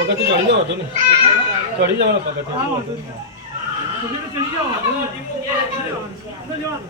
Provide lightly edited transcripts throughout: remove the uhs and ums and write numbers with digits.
પગથિયે ચડી જાવ તો ને ચડી જવાનો પગથિયે ચડી જાવ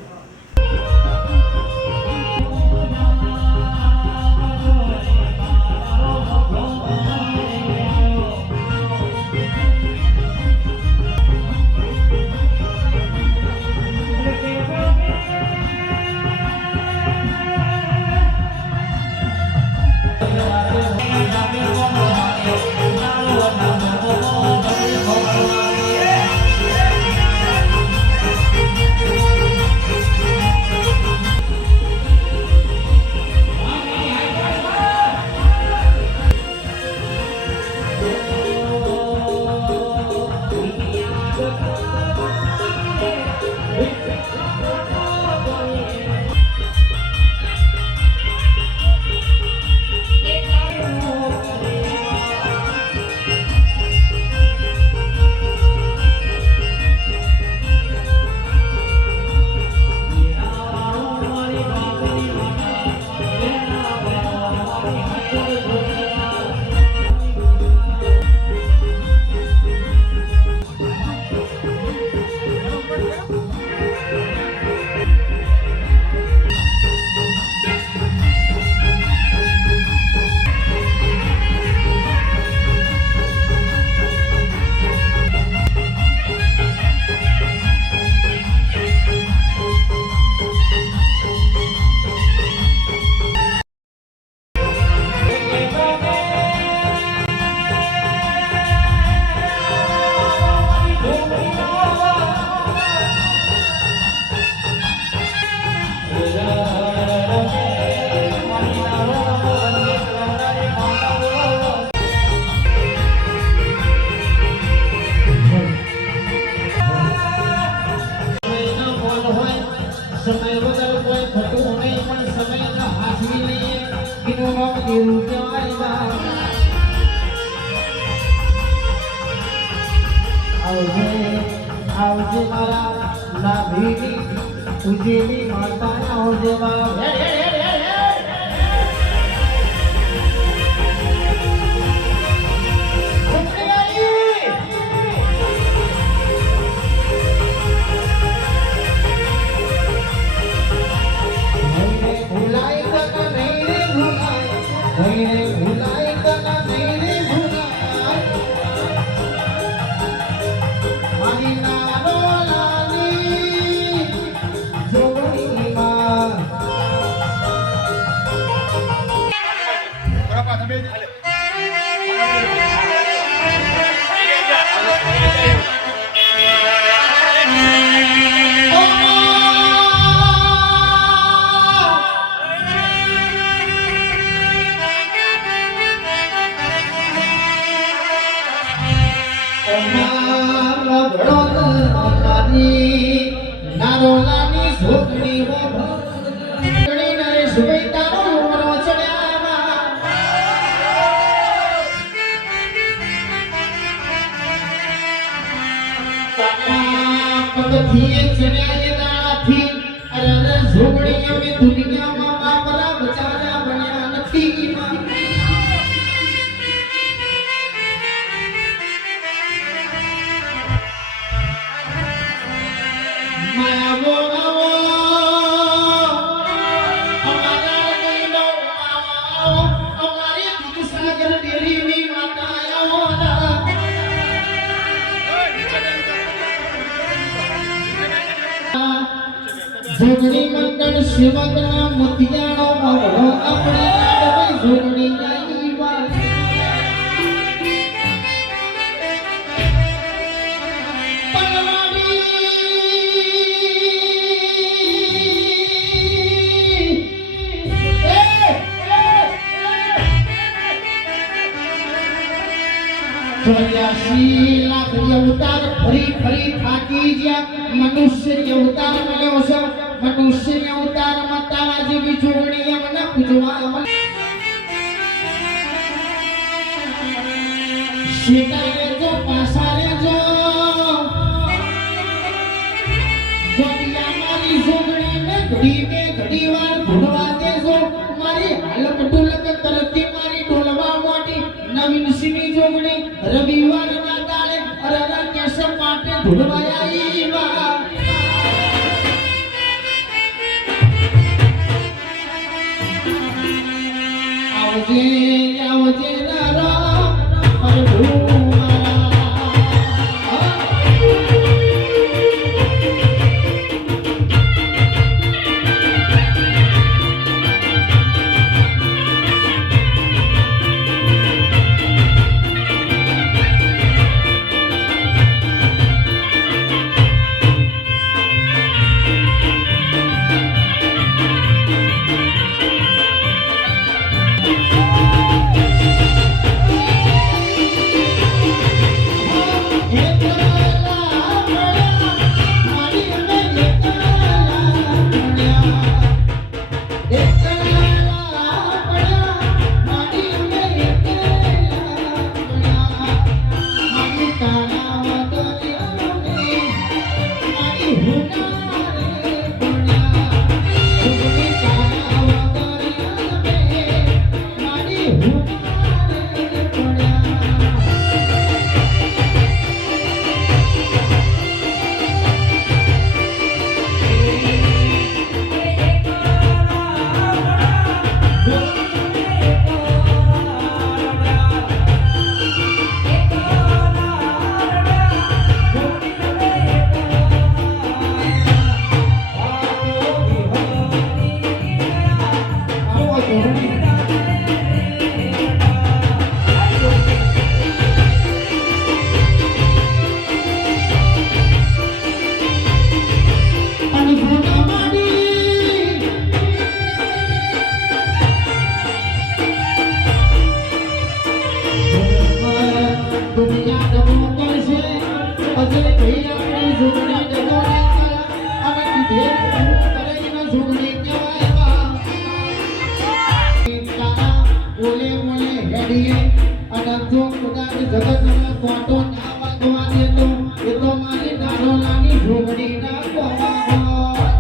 આવજે આવજે મારા નાભીની ઉજેલી માતા આવજે મારા દુનિયામાં બાપરા બચારા બન્યા નથી જોગણી મંડળ સેવકના મોતિયાનો મોહરો આપણે લાડવા જોગણી ગાઈ વાત લાખ અવતાર ફરી ફરી થાકી ગયા મનુષ્ય અવતાર મળ્યો છે મનુષ્ય અવતારમાં તારા જેવી જોગણી અમને પૂજવા સીતાએ જો પાસારે જો મારી જોગણીને ઘડી વાર ભૂલવા દેજો મારી હાલક ઢોલક કરતી મારી ઢોલવા મોટી નવીન સિંહની જોગણી રવિવારના દાડે અરરા કેસ પાટે ભૂલવા આવી આવજે આવજે નારા પ્રભુ જગત બેસવા દેતો એ તો મારી નાનો નાની ઢોકળીના કોમા હોય.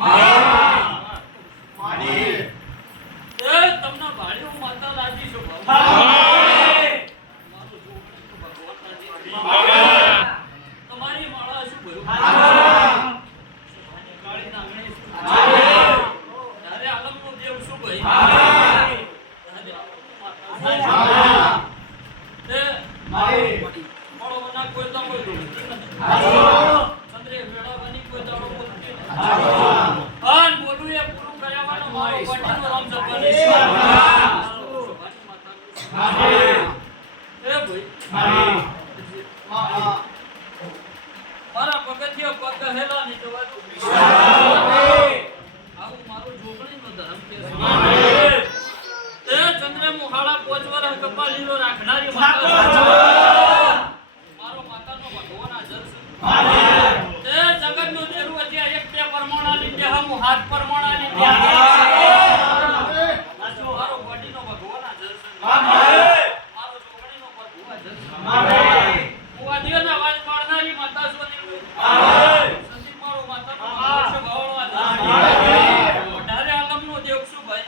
હા અન બોલું એ પૂરું કરાવવાનો મારો ગોટીનો રામ જપવાનો છે. એ ભાઈ મારા પગથિયા પગ હેલા ની તો વાતું આવું મારું જોગણીનો ધર્મ કે છે. તે ચંદ્રે મુહાળા 5 વર્ષ કપાલીનો રાખનારી માતા મારો માતાનો ભગવાન હાજર છે. તે જગતનો દેરું અત્યારે એક તે પરમાણાની દેહ મુ હાથ પરમાણાની દેહ મારો બોડીનો ભગવાન હાજર છે. મારો જોગણીનો પ્રભુ હાજર છે. હું આદિના અવાજ પાડનારી માતા છું. સંદીપ મારો માતાનો ભગવાન ભાવનો હાજર છે. વધારે આલમનો દેવ છું ભાઈ.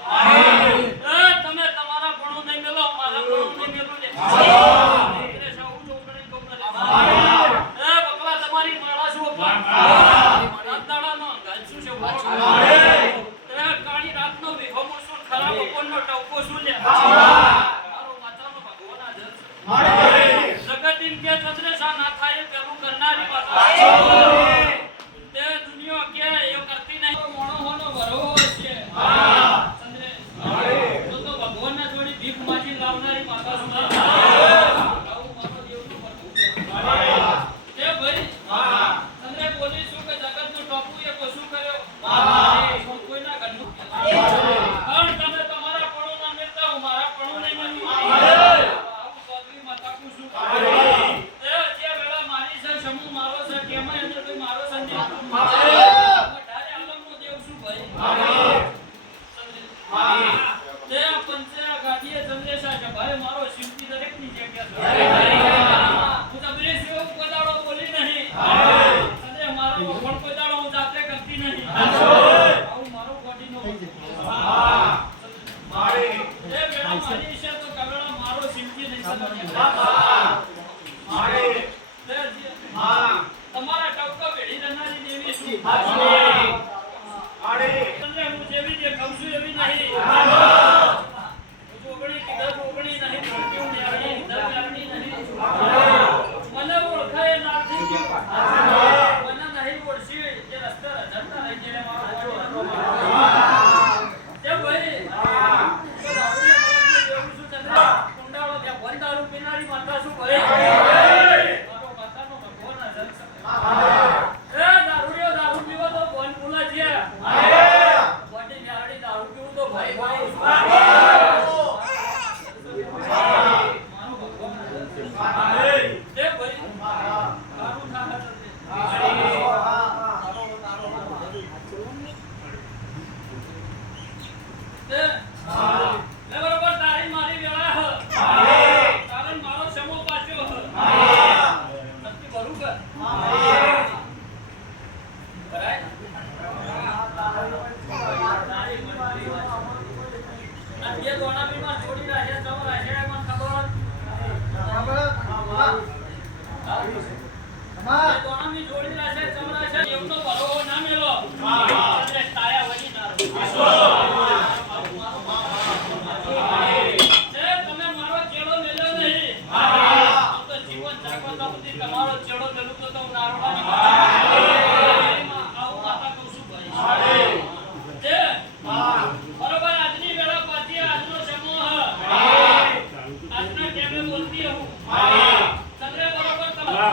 તમે તમારા ભણો નહીં મેલો મારા ભણો નહીં મેલો લે. એટલે સૌ જોગણી કહું ને બકલા તમારી માળા છું રાતદાડાનો અંગાજ શું છે કાળી રાતનો વિહમો છું ખરાબ બપોરનો ટવકો છું લે. મારો માતાનો ભગવાન હાજર છે. જગતિન કે ચંદ્રેશા ના થાય પેલું કરનારી માતા તે દુનિયા કે એ કરતી નહીં મોણો હોનો ભરો છે. ચંદ્રે તો ભગવાનના જોડી ભીખ માંગી લાવનારી માતા છું. આવું મારો દેવનો પ્રભુ છે. તે ભાઈ ચંદ્રે બોલી શું કે જગતનો ટોપુ એ કશું કર્યો કોઈના ઘરનું પણ તમે તમારા પણો ના મેળતા હું મારા પણો નહીં મળી. આવું ચૌધરી માતા કુ શું તે જે વેળા મારી છે સમૂહ મારો છે કેમાં અંદર કોઈ મારો સંદેશ વધારે આલમનો દેવ શું ભાઈ. તે પંચે ગાદીએ ચંદ્રેશા છે ભાઈ મારો શિવજી દરેકની જગ્યા છે. હું તમને સેવ કોદાળો બોલી નહીં. ચંદ્રે મારો વખણ કોદાળો હું જાતે કરતી નહીં. આવું મારો બોડીનો એ વેળા મારી છે તો કવેળા મારો શિવજી નહીં તમારા ટવકા ભેડી રનારી દેવી છું. ચંદ્રે હું જેવી જે કહું છું એવી નહીં. જોગણી કીધા જોગણી નહીં ધરતી ન્યારી ધરતી નહીં. મને ઓળખાય ના થઈ ગયું. મને નહીં ઓળખી જે રસ્તા જતા રહી જેને મારો બોડીનો તે ભાઈ તો દારૂડિયા દેવું છું. ચંદ્રે કુંડાળો ત્યાં બંધારું પીનારી માતા શું ભાઈ. મારો માતાનો ભગવાન હાજર છે. એ દારૂડિયો દારૂ પીવો તો બોન પુલા છે. બોડી ન્યારી દારૂ પીવું તો ભાઈ મારો ભગવાન હાજર છે. તે ભાઈ દારૂ ના હાજર છે. તે બરોબર તારી મારી વેળા હ કારણ મારો સમો પાછો હ નક્કી ભરું કર બરાય આ બે દોણા બીમાં જોડી રાખ્યા ચમ રાખ્યા મને ખબર બે દોણાની જોડી રાખ્યા ચમ રાખ્યા એમનો ભરો ના મેલો એટલે તાયા વળી ના તમે મારો ચેડો મેલ્યો નહીં. તો જીવન જાગવતા સુધી તમારો ચેડો મેલું તો હું નારવાની આવું માતા કહું છું ભાઈ. બરોબર આજની વેળા પાછી આજનો સમૂહ આજના ટેમે બોલતી હું ચંદ્રે બરોબર તમારો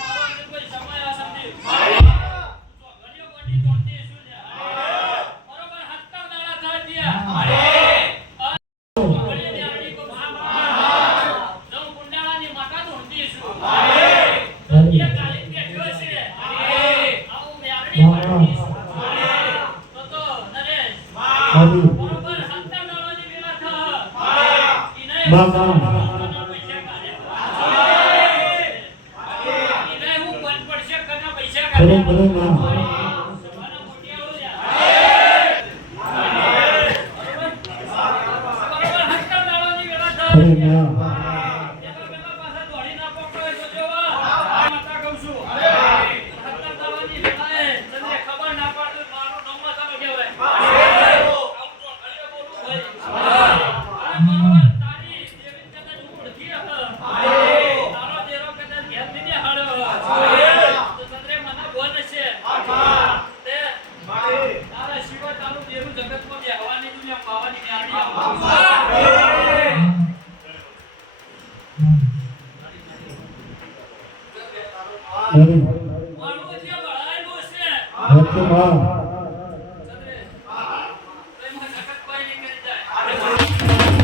મારો કોઈ સમય આ સંદીપ ઘડિયો બોડી તોડતી શું છે બરોબર 70 દાડા થાય ત્યાં હા ભક્તમાં એમાં જગત કોઈ નહીં કરી જાય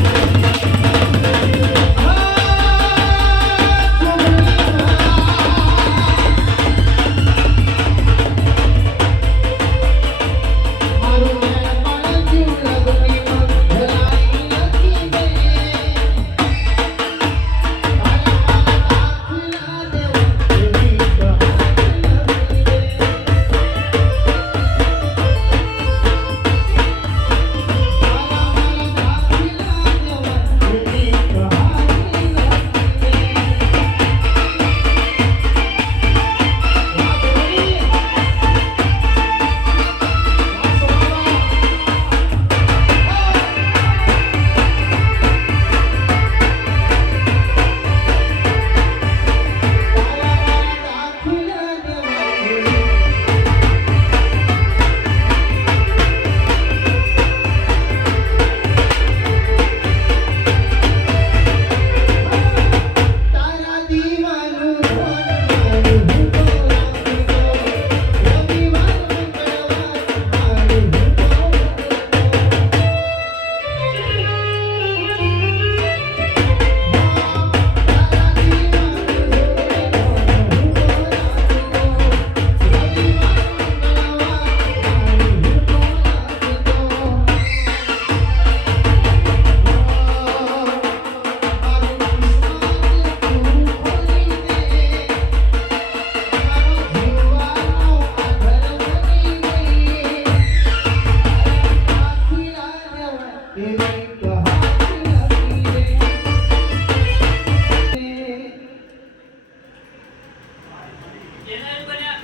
એના એ બન્યા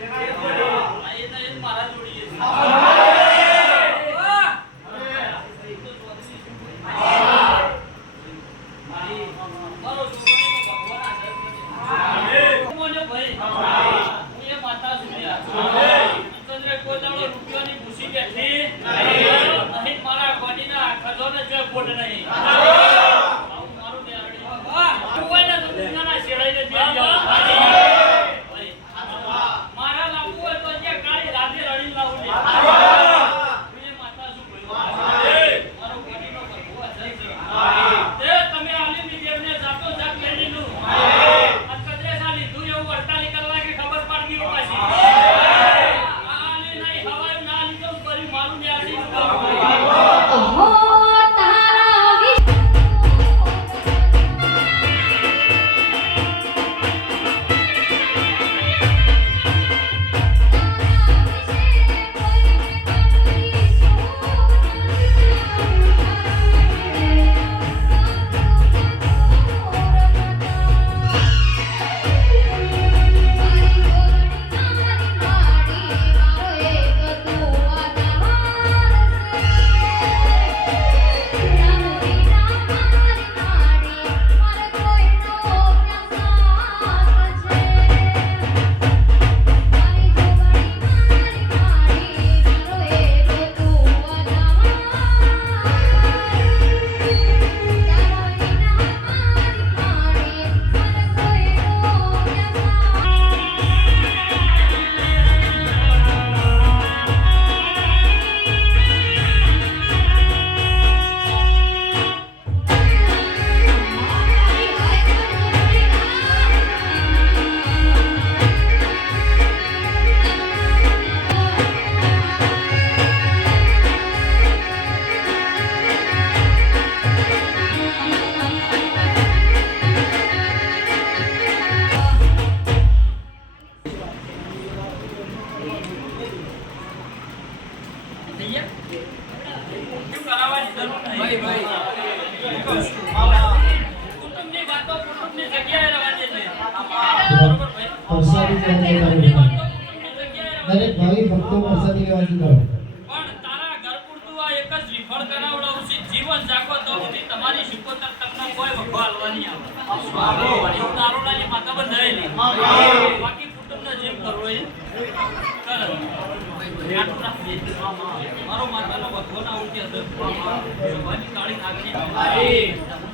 આ એના એ મારા જોડીએ છે મારો છોકરીનો ભગવાન હાજર છે મોને ભાઈ હું એ માતા સુનિયા અંતરે કોઈ દાડો રૂપિયાની ખુશી બેઠી નહીં મારા ગોડીના ખજોને જે બોટ નહીં આવું મારું બેરડી વાહ કોઈને તો દુનિયાના શેડાઈને દે મારા લાવવું હોય તો જે કાળી રાતે રડી લાવું લે એ માતા શું બોલ્યો મારો ગોડીનો ભગવાન હાજર છે તે તમે આલી ની દેવને જાતો જાત લઈ લીધું અંતરે સા લીધું એવું અડતાલી કલાકે ખબર પાડી ગયો પાછી આલી નહીં હવાય ના લીધું કર્યું મારું ન્યાસી ઓહો તારા વિશ્વ કુટુંબની વાતો કુટુંબની જગ્યાએ રહેવાની છે બરોબર ભાઈ પ્રસાદી કુટુંબની વાતો કુટુંબની જગ્યાએ રહેવાની દરેક ભાવિ ભક્તો પ્રસાદી લેવાથી કરો પણ તારા ઘર પૂરતું આ એક જ વિફળ કરાવડાવું છે જીવન જાગો તો સુધી તમારી શિકોતર તમને કોઈ વખો હાલવા નહીં આવે એવું દારૂડાની માતા બંધાયેલી બાકી કુટુંબને જેમ કરવો એ કરો આટલું રાખજે મારો માતાનો વખો ના ઉઠે સભાની કાળી નાખી